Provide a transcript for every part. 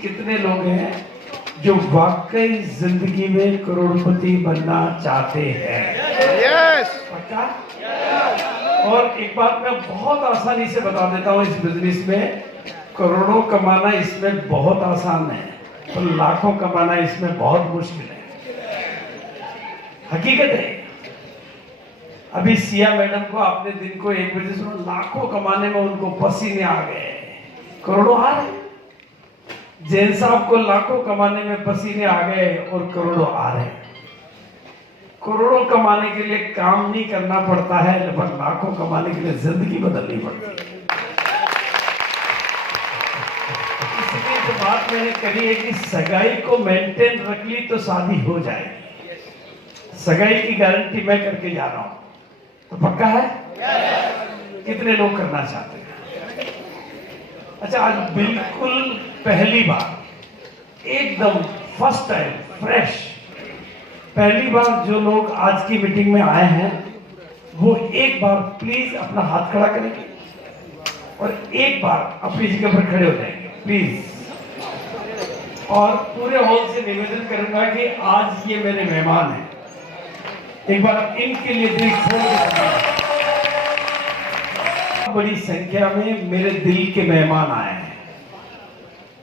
कितने लोग हैं जो वाकई जिंदगी में करोड़पति बनना चाहते हैं? यस। पक्का? और एक बात मैं बहुत आसानी से बता देता हूँ, इस बिजनेस में करोड़ों कमाना इसमें बहुत आसान है, तो लाखों कमाना इसमें बहुत मुश्किल है। हकीकत है। अभी सिया मैडम को आपने दिन को 1 बजे सुना, लाखों कमाने में उनको पसीने आ गए, करोड़ों आ रहे। जैन साहब को लाखों कमाने में पसीने आ गए और करोड़ों आ रहे। करोड़ों कमाने के लिए काम नहीं करना पड़ता है, लेकिन लाखों कमाने के लिए जिंदगी बदलनी पड़ती है। इसलिए तो बात मैंने करी है कि सगाई को मेंटेन रख ली तो शादी हो जाएगी। सगाई की गारंटी मैं करके जा रहा हूं, तो पक्का है? कितने लोग करना चाहते हैं? अच्छा, आज बिल्कुल पहली बार, एकदम फर्स्ट टाइम, फ्रेश, पहली बार जो लोग आज की मीटिंग में आए हैं वो एक बार प्लीज अपना हाथ खड़ा करेंगे और एक बार अपनी जगह पर खड़े हो जाएंगे प्लीज। और पूरे हॉल से निवेदन करूंगा कि आज ये मेरे मेहमान हैं, एक बार इनके लिए दिल खोल के, बड़ी संख्या में मेरे दिल के मेहमान आए हैं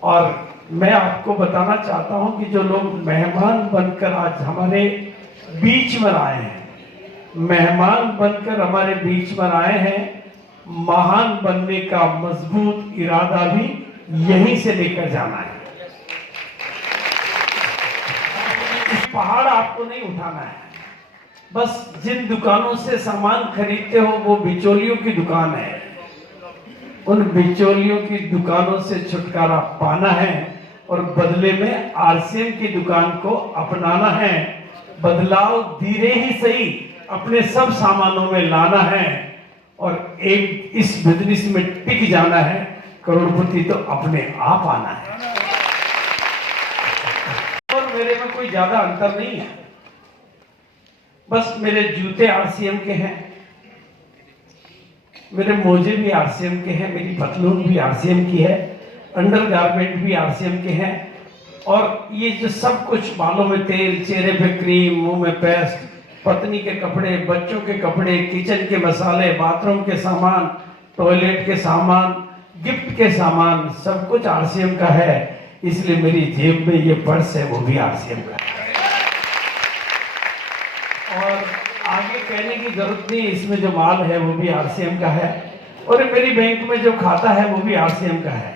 और मैं आपको बताना चाहता हूं कि जो लोग मेहमान बनकर आज हमारे बीच में आए हैं, मेहमान बनकर हमारे बीच में आए हैं, महान बनने का मजबूत इरादा भी यहीं से लेकर जाना है। इस पहाड़ आपको नहीं उठाना है, बस जिन दुकानों से सामान खरीदते हो वो बिचौलियों की दुकान है, उन बिचौलियों की दुकानों से छुटकारा पाना है और बदले में आरसीएम की दुकान को अपनाना है। बदलाव धीरे ही सही अपने सब सामानों में लाना है और एक इस बिजनेस में टिक जाना है। करोड़पति तो अपने आप आना है और मेरे में कोई ज्यादा अंतर नहीं है, बस मेरे जूते आरसीएम के हैं, मेरे मोजे भी आरसीएम के हैं, मेरी पतलून भी आरसीएम की है, अंडरगारमेंट भी आरसीएम के हैं और ये जो सब कुछ, बालों में तेल, चेहरे पे क्रीम, मुंह में पेस्ट, पत्नी के कपड़े, बच्चों के कपड़े, किचन के मसाले, बाथरूम के सामान, टॉयलेट के सामान, गिफ्ट के सामान, सब कुछ आरसीएम का है। इसलिए मेरी जेब में ये पर्स है वो भी आरसीएम का है और आगे कहने की जरूरत नहीं, इसमें जो माल है वो भी आरसीएम का है और मेरी बैंक में जो खाता है वो भी आरसीएम का है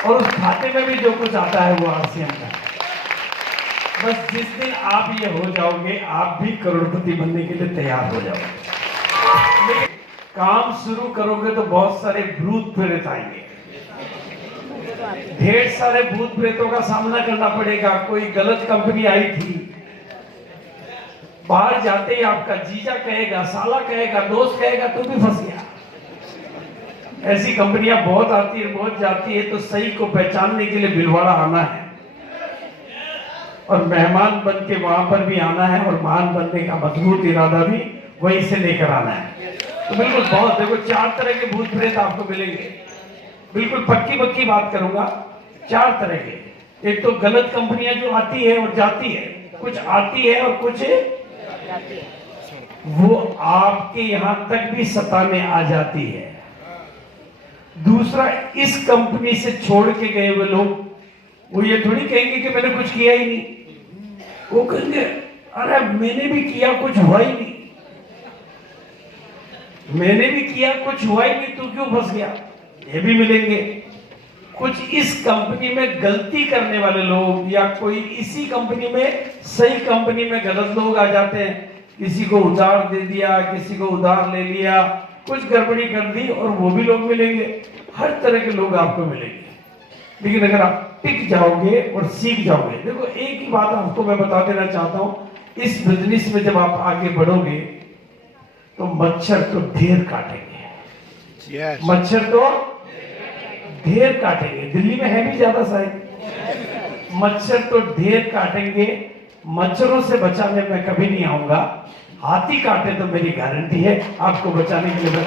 और उस खाते में भी जो कुछ आता है वो आरसीएम का है। बस जिस दिन आप ये हो जाओगे, आप भी करोड़पति बनने के लिए तैयार हो जाओगे। लेकिन काम शुरू करोगे तो बहुत सारे भूत प्रेत आएंगे, ढेर सारे भूत प्रेतों का सामना करना पड़ेगा। कोई गलत कंपनी आई थी, बाहर जाते ही आपका जीजा कहेगा, साला कहेगा, दोस्त कहेगा, तू भी फंस गया। ऐसी कंपनियां बहुत आती है, बहुत जाती है, तो सही को पहचानने के लिए भिलवाड़ा आना है और मेहमान बन के वहां पर भी आना है और महान बनने का मजबूत इरादा भी वहीं से लेकर आना है। तो बिल्कुल बहुत, देखो 4 तरह के भूत प्रेत आपको मिलेंगे, बिल्कुल पक्की बात करूंगा, 4 तरह के। एक तो गलत कंपनियां जो आती है और जाती है, कुछ आती है और कुछ वो आपके यहां तक भी सताने आ जाती है। दूसरा, इस कंपनी से छोड़ के गए हुए लोग, वो ये थोड़ी कहेंगे कि मैंने कुछ किया ही नहीं, वो कहेंगे अरे मैंने भी किया, कुछ हुआ ही नहीं, मैंने भी किया, कुछ हुआ ही नहीं, तू क्यों फंस गया। ये भी मिलेंगे। कुछ इस कंपनी में गलती करने वाले लोग या कोई इसी कंपनी में, सही कंपनी में गलत लोग आ जाते हैं, किसी को उधार दे दिया, किसी को उधार ले लिया, कुछ गड़बड़ी कर दी, और वो भी लोग मिलेंगे। हर तरह के लोग आपको मिलेंगे, लेकिन अगर आप टिक जाओगे और सीख जाओगे। देखो एक ही बात आपको मैं बता देना चाहता हूं, इस बिजनेस में जब आप आगे बढ़ोगे तो मच्छर तो ढेर काटेंगे, मच्छर तो ढेर काटेंगे। दिल्ली में है भी ज्यादा शायद। मच्छर तो ढेर काटेंगे, मच्छरों से बचाने में कभी नहीं आऊंगा। हाथी काटे तो मेरी गारंटी है आपको बचाने के लिए।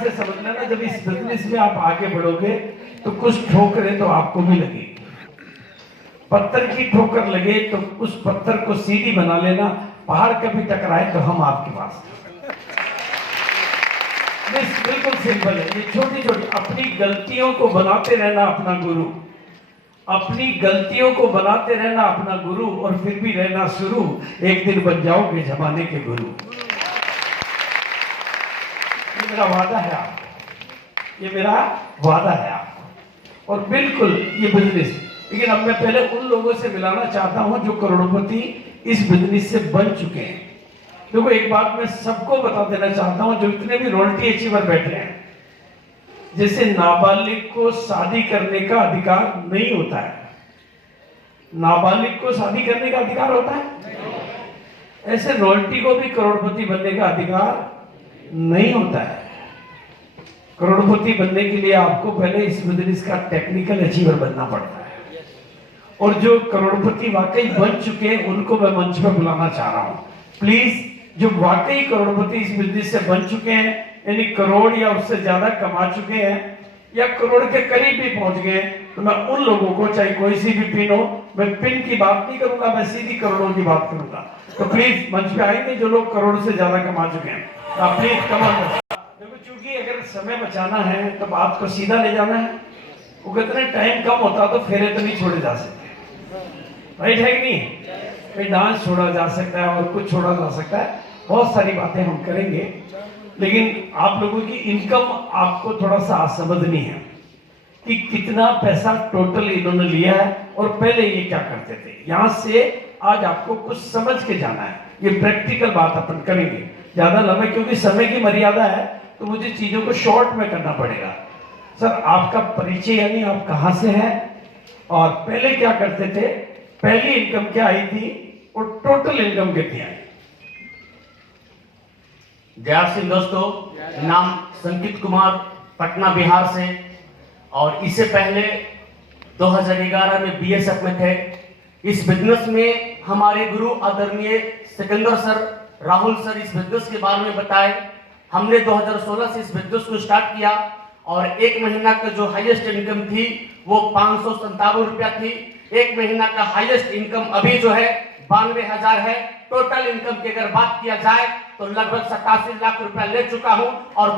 से समझना ना, जब इस बिजनेस में आप आगे बढ़ोगे तो कुछ ठोकरें तो आपको भी लगेगी। पत्थर की ठोकर लगे तो उस पत्थर को सीधी बना लेना, पहाड़ कभी टकराए तो हम आपके पास। बिल्कुल सिंपल है, ये छोटी छोटी अपनी गलतियों को बनाते रहना अपना गुरु, अपनी गलतियों को बनाते रहना अपना गुरु, और फिर भी रहना शुरू, एक दिन बन जाओगे जमाने के गुरु। ये मेरा वादा है आपको, ये मेरा वादा है आपको। और बिल्कुल ये बिजनेस, लेकिन अब मैं पहले उन लोगों से मिलाना चाहता हूं जो करोड़पति इस बिजनेस से बन चुके हैं। देखो एक बात मैं सबको बता देना चाहता हूं, जो इतने भी रॉयल्टी अचीवर बैठे हैं, जैसे नाबालिग को शादी करने का अधिकार नहीं होता है, नाबालिग को शादी करने का अधिकार होता है, ऐसे रॉयल्टी को भी करोड़पति बनने का अधिकार नहीं होता है। करोड़पति बनने के लिए आपको पहले इस बिजनेस का टेक्निकल अचीवर बनना पड़ता है। और जो करोड़पति वाकई बन चुके हैं उनको मैं मंच पर बुलाना चाह रहा हूं। प्लीज, जो वाकई करोड़पति इस बिजनेस से बन चुके हैं, यानी करोड़ या उससे ज्यादा कमा चुके हैं, या करोड़ के करीब भी पहुंच गए, तो मैं उन लोगों को, चाहे कोई सी भी पिन हो, मैं पिन की बात नहीं करूंगा, मैं सीधी करोड़ों की बात करूंगा। तो प्लीज मंच पे आएंगे जो लोग करोड़ से ज्यादा कमा चुके हैं, आप प्लीज कमेंट। देखो चूंकि अगर समय बचाना है तो बात को सीधा ले जाना है, वो कहते हैं टाइम कम होता तो फेरे तो नहीं छोड़े जा सकते, राइट है कि नहीं? कोई डांस छोड़ा जा सकता है और कुछ छोड़ा जा सकता है, बहुत सारी बातें हम करेंगे, लेकिन आप लोगों की इनकम आपको थोड़ा सा समझनी है कि कितना पैसा टोटल इन्होंने लिया है और पहले ये क्या करते थे। यहां से आज आपको कुछ समझ के जाना है, ये प्रैक्टिकल बात अपन करेंगे, ज्यादा लंबे क्योंकि समय की मर्यादा है तो मुझे चीजों को शॉर्ट में करना पड़ेगा। सर आपका परिचय, यानी आप कहां से हैं और पहले क्या करते थे, पहली इनकम क्या आई थी और टोटल इनकम कितनी आई? जय सिंह दोस्तों, नाम संकित कुमार, पटना बिहार से, और इससे पहले 2011 में बीएसएफ में थे। इस बिजनेस में हमारे गुरु आदरणीय सिकंदर सर, राहुल सर इस बिजनेस के बारे में बताए। हमने 2016 से इस बिजनेस को स्टार्ट किया और एक महीना का जो हाईएस्ट इनकम थी वो 557 रुपया थी। एक महीना का हाईएस्ट इनकम अभी जो है 92,000 है। टोटल इनकम की अगर बात किया जाए तो लगभग 87 लाख रुपया ले चुका हूं। और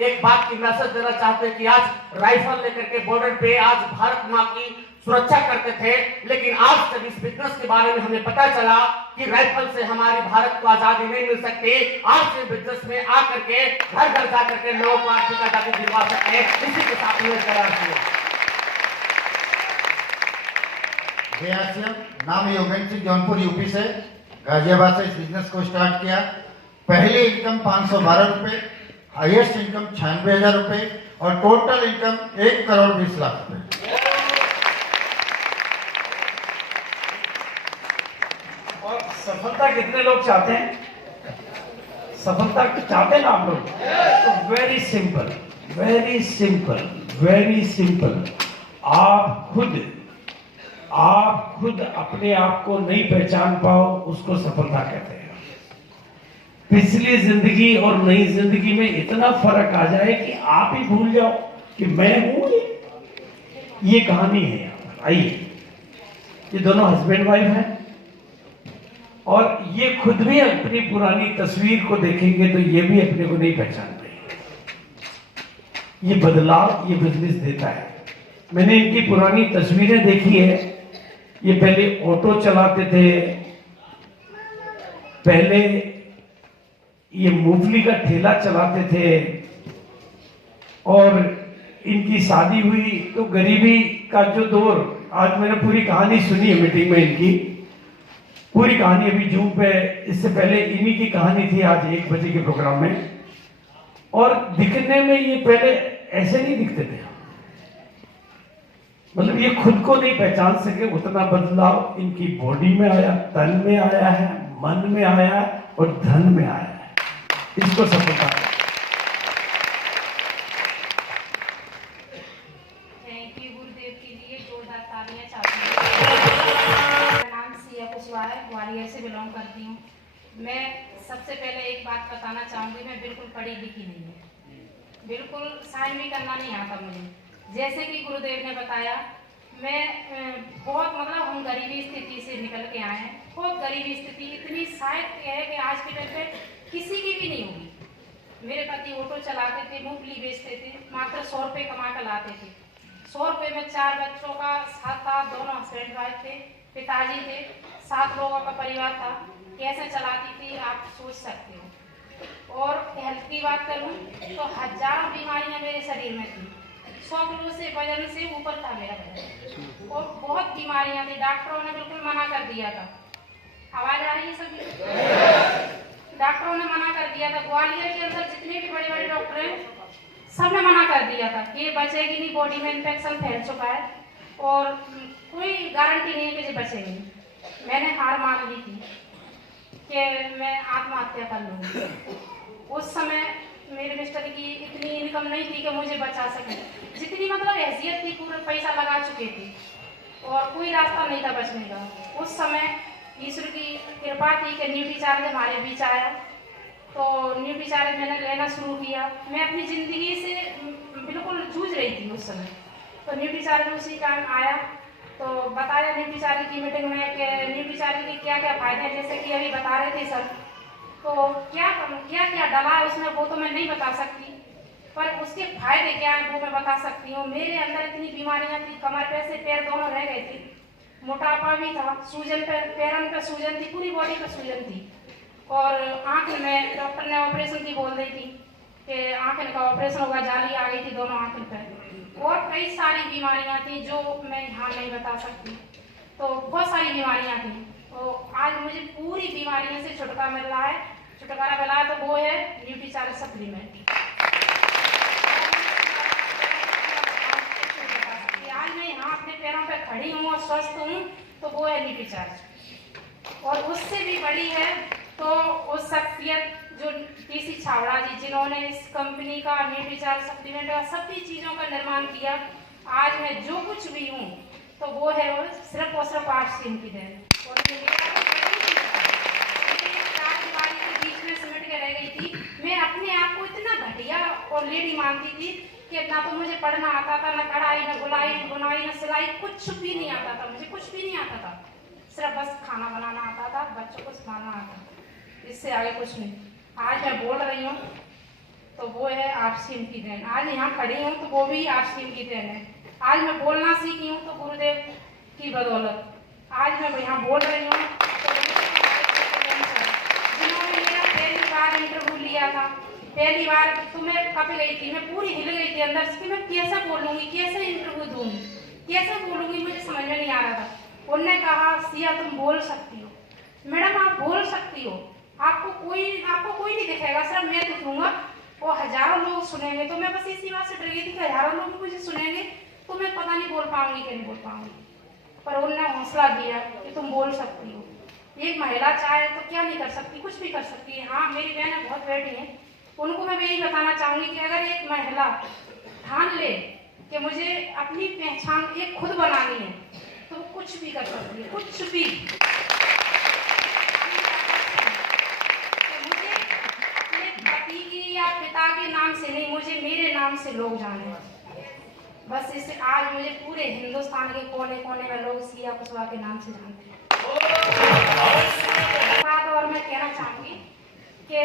एक बात की मैसेज देना चाहते हैं कि आज राइफल लेकर के बॉर्डर पे आज भारत मां की सुरक्षा करते थे, लेकिन आज जब इस बिजनेस के बारे में हमें पता चला कि राइफल से हमारे भारत को आजादी नहीं मिल सकती, आज के बिजनेस में आकर के घर घर जाकर के लोगों को आर्थिक आजादी दिलवा सकते हैं। इसी के साथ में करार किया। नाम योगेंद्र सिंह, जौनपुर यूपी से, गाजियाबाद से इस बिजनेस को स्टार्ट किया। पहली इनकम 512 रुपए, हाईएस्ट इनकम 96,000 रुपए और टोटल इनकम 1,20,00,000 रुपए। और सफलता कितने लोग चाहते हैं? सफलता चाहते हैं ना आप लोग? तो very simple, very simple, very simple. आप खुद अपने आप को नहीं पहचान पाओ, उसको सफलता कहते हैं। पिछली जिंदगी और नई जिंदगी में इतना फर्क आ जाए कि आप ही भूल जाओ कि मैं हूं। ये कहानी है यहाँ पर। आइए, ये दोनों हस्बैंड वाइफ हैं और ये खुद भी अपनी पुरानी तस्वीर को देखेंगे तो ये भी अपने को नहीं पहचान पाएंगे। ये बदलाव ये बिजनेस देता है। मैंने इनकी पुरानी तस्वीरें देखी है। ये पहले ऑटो चलाते थे, पहले ये मूंगफली का ठेला चलाते थे, और इनकी शादी हुई तो गरीबी का जो दौर, आज मैंने पूरी कहानी सुनी है मीटिंग में, इनकी पूरी कहानी अभी जूम पे, इससे पहले इन्हीं की कहानी थी आज 1 बजे के प्रोग्राम में। और दिखने में ये पहले ऐसे नहीं दिखते थे, मतलब ये खुद को नहीं पहचान सके। उतना बदलाव इनकी बॉडी में आया, तन में आया है, मन में आया है और धन में आया है। इसको सफलता है। थैंक यू गुरुदेव के लिए जोरदार तालियां चाहती हूँ। मेरा नाम सिया कुशवाहा है, ग्वालियर से बिलोंग करती हूँ। मैं सबसे पहले एक बात बताना चाहूँगी, मैं बिल्कुल पढ़ी लिखी नहीं हूँ, बिल्कुल साइन भी करना नहीं आता मुझे। जैसे कि गुरुदेव ने बताया, मैं बहुत मतलब हम गरीबी स्थिति से निकल के आए हैं। बहुत गरीबी स्थिति इतनी शायद है कि आज के डेट में किसी की भी नहीं होगी। मेरे पति ऑटो चलाते थे, मूंगफली बेचते थे, मात्र 100 रुपये कमा कर लाते थे। 100 रुपये में 4 बच्चों का साथ था, दोनों हस्बैंड वाइफ थे, पिताजी थे, 7 लोगों का परिवार था। कैसे चलाती थी आप सोच सकते हो। और हेल्थ की बात करूं तो हजारों बीमारियां मेरे शरीर में थी। 100 किलो से वजन से ऊपर था मेरा वजन, और बहुत बीमारियां थी। डॉक्टरों ने बिल्कुल मना कर दिया था। आवाज आ रही है सभी? डॉक्टरों ने मना कर दिया था। ग्वालियर के अंदर जितने भी बड़े बड़े डॉक्टर हैं, सब ने मना कर दिया था कि ये बचेगी नहीं, बॉडी में इन्फेक्शन फैल चुका है और कोई गारंटी नहीं है कि ये बचेगी। मैंने हार मान ली थी कि मैं आत्महत्या कर लूँगी। उस समय मेरे मिस्टर की इतनी इनकम नहीं थी कि मुझे बचा सके। जितनी मतलब हैसियत थी पूरा पैसा लगा चुके थे और कोई रास्ता नहीं था बचने का। उस समय ईश्वर की कृपा थी कि न्यूट्री चार्ज हमारे बीच आया, तो न्यूट्री चार्ज मैंने लेना शुरू किया। मैं अपनी ज़िंदगी से बिल्कुल जूझ रही थी उस समय, तो न्यूट्री चार्ज उसी टाइम आया। तो बताया न्यूट्री चार्ज की मीटिंग में कि न्यूट्री चार्ज के क्या क्या फायदे हैं, जैसे कि अभी बता रहे थे सब। तो क्या क्या डला है उसमें वो तो मैं नहीं बता सकती, पर उसके फायदे क्या हैं वो मैं बता सकती हूँ। मेरे अंदर इतनी बीमारियां थी, कमर पे से पैर दोनों रह गए थे, मोटापा भी था, सूजन पे पैरों पे सूजन थी, पूरी बॉडी पे सूजन थी। और आँख में डॉक्टर ने ऑपरेशन की बोल दी थी कि आँख का ऑपरेशन होगा, जाली आ गई थी दोनों आँख पे। और कई सारी बीमारियां थी जो मैं यहाँ नहीं बता सकती। तो बहुत सारी बीमारियां थी, तो आज मुझे पूरी बीमारियों से छुटकारा मिल रहा है। तो वो है न्यूट्री चार्ज सप्लीमेंट। आज मैं यहाँ अपने पैरों पे खड़ी हूँ और स्वस्थ हूँ, तो वो है न्यूट्री चार्ज। और उससे भी बड़ी है तो उस शख्सियत जो टीसी छावड़ा जी, जिन्होंने इस कंपनी का न्यूट्री चार्ज सप्लीमेंट का सभी चीज़ों का निर्माण किया। आज मैं जो कुछ भी हूँ तो वो है वो सिर्फ और सिर्फ आरसीएम की देन। और चार दीवारी के बीच में सिमट के रह गई थी। मैं अपने आप को इतना घटिया और लेडी मानती थी कि ना तो मुझे पढ़ना आता था, ना कढ़ाई, ना गुलाई, बुनाई, ना सिलाई, कुछ भी नहीं आता था। मुझे कुछ भी नहीं आता था, सिर्फ बस खाना बनाना आता था, बच्चों को संभालना आता था, इससे आगे कुछ नहीं। आज मैं बोल रही हूँ तो वो है आरसीएम की देन। आज यहाँ खड़ी हूँ तो वो भी आरसीएम की देन है। आज मैं बोलना सीखी हूँ तो गुरुदेव की बदौलत। आज मैं यहाँ बोल रही हूँ तो जिन्होंने मेरा पहली बार इंटरव्यू लिया था, पहली बार तो मैं कब गई थी, मैं पूरी हिल गई थी अंदर से कि मैं कैसे बोलूँगी, कैसे इंटरव्यू दूँगी, कैसे बोलूँगी, मुझे समझ में नहीं आ रहा था। उन्होंने कहा सिया तुम बोल सकती हो, मैडम आप बोल सकती हो, आपको कोई नहीं दिखेगा, सिर्फ मैं दिखूंगा और हजारों लोग सुनेंगे। तो मैं बस इसी बात से डर गई थी कि हजारों लोग मुझे सुनेंगे तो मैं पता नहीं बोल पाऊंगी कि नहीं बोल पाऊंगी। पर उन्होंने हौसला दिया कि तुम बोल सकती हो। एक महिला चाहे तो क्या नहीं कर सकती, कुछ भी कर सकती है। हाँ, मेरी बहनें बहुत बैठी हैं, उनको मैं यही बताना चाहूंगी कि अगर एक महिला ठान ले कि मुझे अपनी पहचान एक खुद बनानी है तो वो कुछ भी कर सकती है, कुछ भी। पिता के नाम से नहीं, मुझे मेरे नाम से लोग जाने। बस इससे आज मुझे पूरे हिंदुस्तान के कोने कोने में लोग सिया कुशवाहा के नाम से जानते हैं। और मैं कहना चाहूंगी कि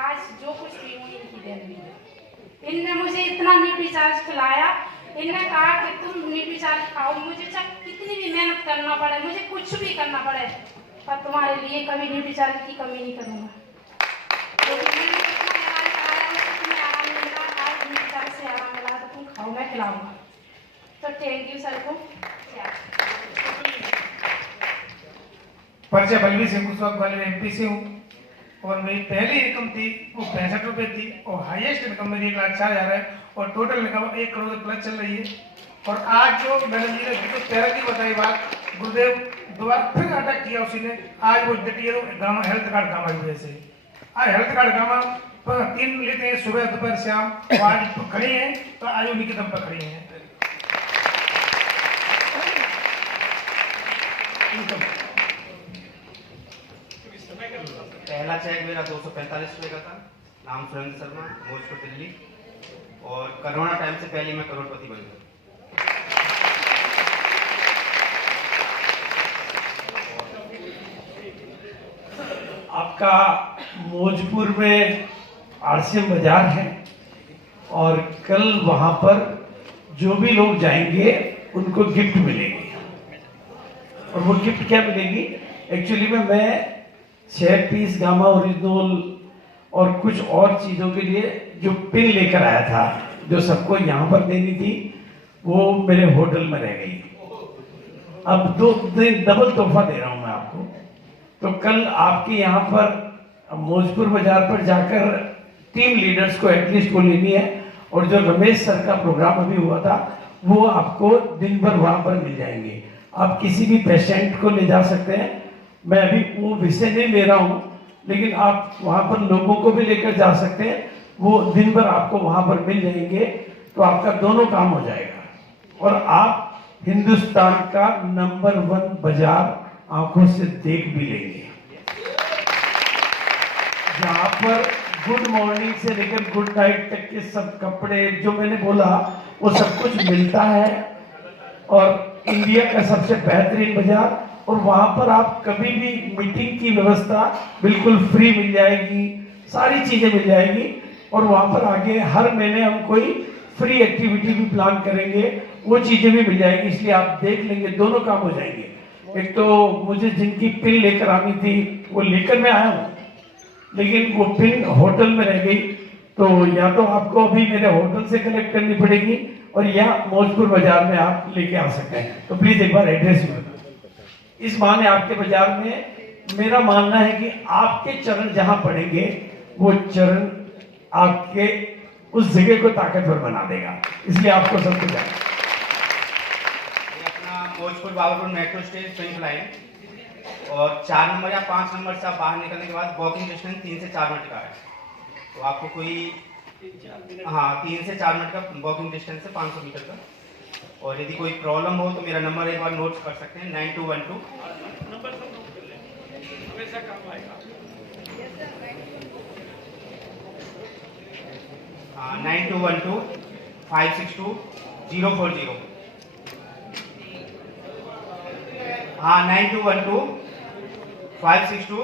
आज जो कुछ भी हूँ इनकी देन भी है। इनने मुझे इतना न्यूट्री चार्ज खिलाया, इनने कहा कि तुम न्यूट्री चार्ज खाओ, मुझे चाहे कितनी भी मेहनत करना पड़े, मुझे कुछ भी करना पड़े, पर तुम्हारे लिए कभी न्यूट्री चार्ज की कमी नहीं करूँगा। मैं खिलाऊंगा। तो थैंक यू सर को। परिचय बलवीर सिंह कुशवाहा ग्वालियर एमपी से हूँ और मेरी पहली इनकम थी वो 65 रुपये थी और हाईएस्ट इनकम मेरी 1,04,000 है और टोटल इनकम 1 करोड़ प्लस चल रही है। और आज जो मैडम जी ने जो तरह की बताई बात, गुरुदेव दोबारा फिर अटैक किया उसी ने। आज वो गाँव हेल्थ कार्ड काम आई हुए से आज हेल्थ कार्ड काम 3 लेते हैं, सुबह दोपहर शाम। आज तो खड़ी हैं तो आज उन्हीं के दम पर खड़ी हैं। पहला चेक मेरा 245 रुपये का था, नाम सुरेंद्र शर्मा, भोजपुर दिल्ली। और कोरोना टाइम से पहले मैं करोड़पति बन गया। आपका मौजपुर में आरसीएम बाजार है और कल वहां पर जो भी लोग जाएंगे उनको गिफ्ट मिलेगी। और वो गिफ्ट क्या मिलेगी? एक्चुअली में मैं 6 पीस गामा ओरिजिनल और कुछ और चीजों के लिए जो पिन लेकर आया था, जो सबको यहाँ पर देनी थी, वो मेरे होटल में रह गई। अब 2 दिन डबल तोहफा दे रहा हूं मैं आपको। तो कल आपके यहाँ पर मौजपुर बाजार पर जाकर टीम लीडर्स को एटलीस्ट वो लेनी है। और जो रमेश सर का प्रोग्राम अभी हुआ था वो आपको दिन भर वहां पर मिल जाएंगे। आप किसी भी पेशेंट को ले जा सकते हैं। मैं अभी वो विषय नहीं ले रहा हूं, लेकिन आप वहां पर लोगों को भी लेकर जा सकते हैं। वो दिन भर आपको वहां पर मिल जाएंगे, तो आपका दोनों काम हो जाएगा और आप हिंदुस्तान का नंबर 1 बाजार आंखों से देख भी लेंगे, जहां पर गुड मॉर्निंग से लेकर गुड नाइट तक के सब कपड़े जो मैंने बोला वो सब कुछ मिलता है। और इंडिया का सबसे बेहतरीन बाजार, और वहां पर आप कभी भी मीटिंग की व्यवस्था बिल्कुल फ्री मिल जाएगी, सारी चीजें मिल जाएगी। और वहां पर आगे हर महीने हम कोई फ्री एक्टिविटी भी प्लान करेंगे, वो चीजें भी मिल जाएगी। इसलिए आप देख लेंगे, दोनों काम हो जाएंगे। एक तो मुझे जिनकी पिन लेकर आनी थी वो लेकर मैं आया हूं, लेकिन वो पिन होटल में रह गई, तो या तो आपको अभी मेरे होटल से कलेक्ट करनी पड़ेगी और या मौजपुर बाजार में आप लेके आ सकते हैं। तो प्लीज एक बार एड्रेस में इस बहाने आपके बाजार में, मेरा मानना है कि आपके चरण जहां पड़ेंगे वो चरण आपके उस जगह को ताकतवर बना देगा। इसलिए आपको सब कुछ ये अपना Bhojpur Babarpur metro station pink line, और 4 नंबर या 5 नंबर से आप बाहर निकलने के बाद वॉकिंग डिस्टेंस 3 से 4 मिनट का है। तो आपको कोई 3 से 4 मिनट का वॉकिंग डिस्टेंस है 500 मीटर का। और यदि कोई प्रॉब्लम हो तो मेरा नंबर एक बार नोट कर सकते हैं 9212 562 040। 9212 562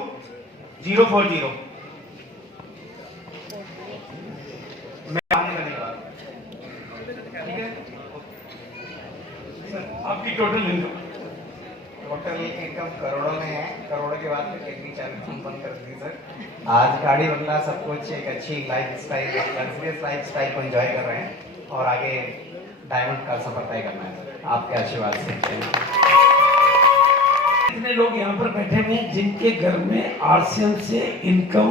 040। मैं आने लगने के बाद ठीक है। आपकी टोटल इनकम टोटल इनकम करोड़ों में है। करोड़ों के बाद में टेक्निक चैनल बंद कर दी सर। आज गाड़ी बंगला सब कुछ एक अच्छी life style, luxurious life style को एंजॉय कर रहे हैं और आगे डायमंड का सफर तय करना है सर, आपके आशीर्वाद से। इतने लोग यहाँ पर बैठे हुए हैं जिनके घर में आरसीएम से इनकम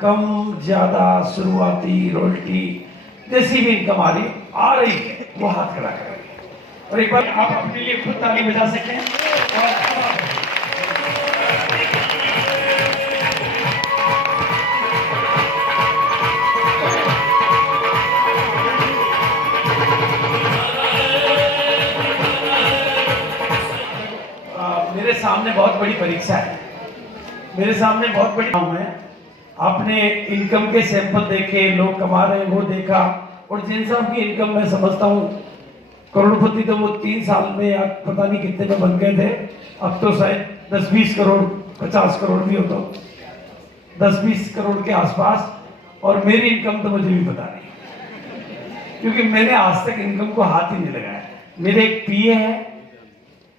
कम ज्यादा, शुरुआती रॉयल्टी जैसी भी इनकम आ रही है, वो हाथ खड़ा करेंगे। और एक बार आप अपने लिए खुद ताली बजा सकते हैं। मेरे सामने बहुत बड़ी परीक्षा है, मेरे सामने बहुत बड़ी काम है। आपने इनकम के सैंपल देखे, लोग कमा रहे हैं वो देखा, और जिन साहब की इनकम मैं समझता हूँ करोड़पति तो वो 3 साल में या पता नहीं कितने में बन गए थे। अब तो शायद 10-20 करोड़ 50 करोड़ भी हो, तो 10-20 करोड़ के आसपास। और मेरी इनकम तो मुझे भी पता नहीं, क्योंकि मैंने आज तक इनकम को हाथ ही नहीं लगाया। मेरे एक पीए है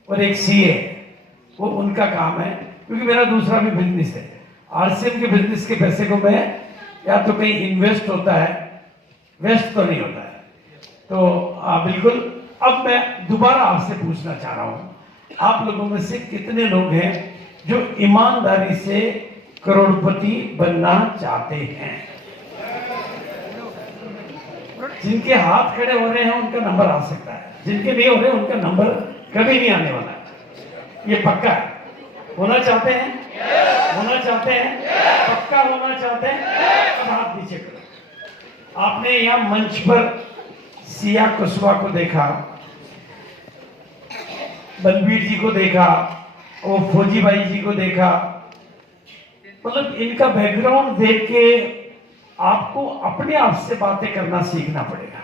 और एक सीए है, वो उनका काम है, क्योंकि मेरा दूसरा भी बिजनेस है। आरसीएम के बिजनेस के पैसे को मैं या तो कहीं इन्वेस्ट होता है, वेस्ट तो नहीं होता है। तो बिल्कुल, अब मैं दोबारा आपसे पूछना चाह रहा हूं, आप लोगों में से कितने लोग हैं जो ईमानदारी से करोड़पति बनना चाहते हैं? जिनके हाथ खड़े हो रहे हैं उनका नंबर आ सकता है, जिनके नहीं हो रहे उनका नंबर कभी नहीं आने वाला है, ये पक्का है। होना चाहते हैं? होना चाहते हैं? पक्का होना चाहते हैं? अब हाथ नीचे करो। आपने यहाँ मंच पर सिया कुशवाहा को देखा, बलबीर जी को देखा, और फौजी भाई जी को देखा। मतलब इनका बैकग्राउंड देख के आपको अपने आप से बातें करना सीखना पड़ेगा।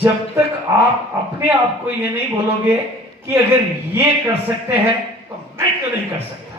जब तक आप अपने आप को ये नहीं बोलोगे कि अगर ये कर सकते हैं तो मैं क्यों नहीं कर सकता,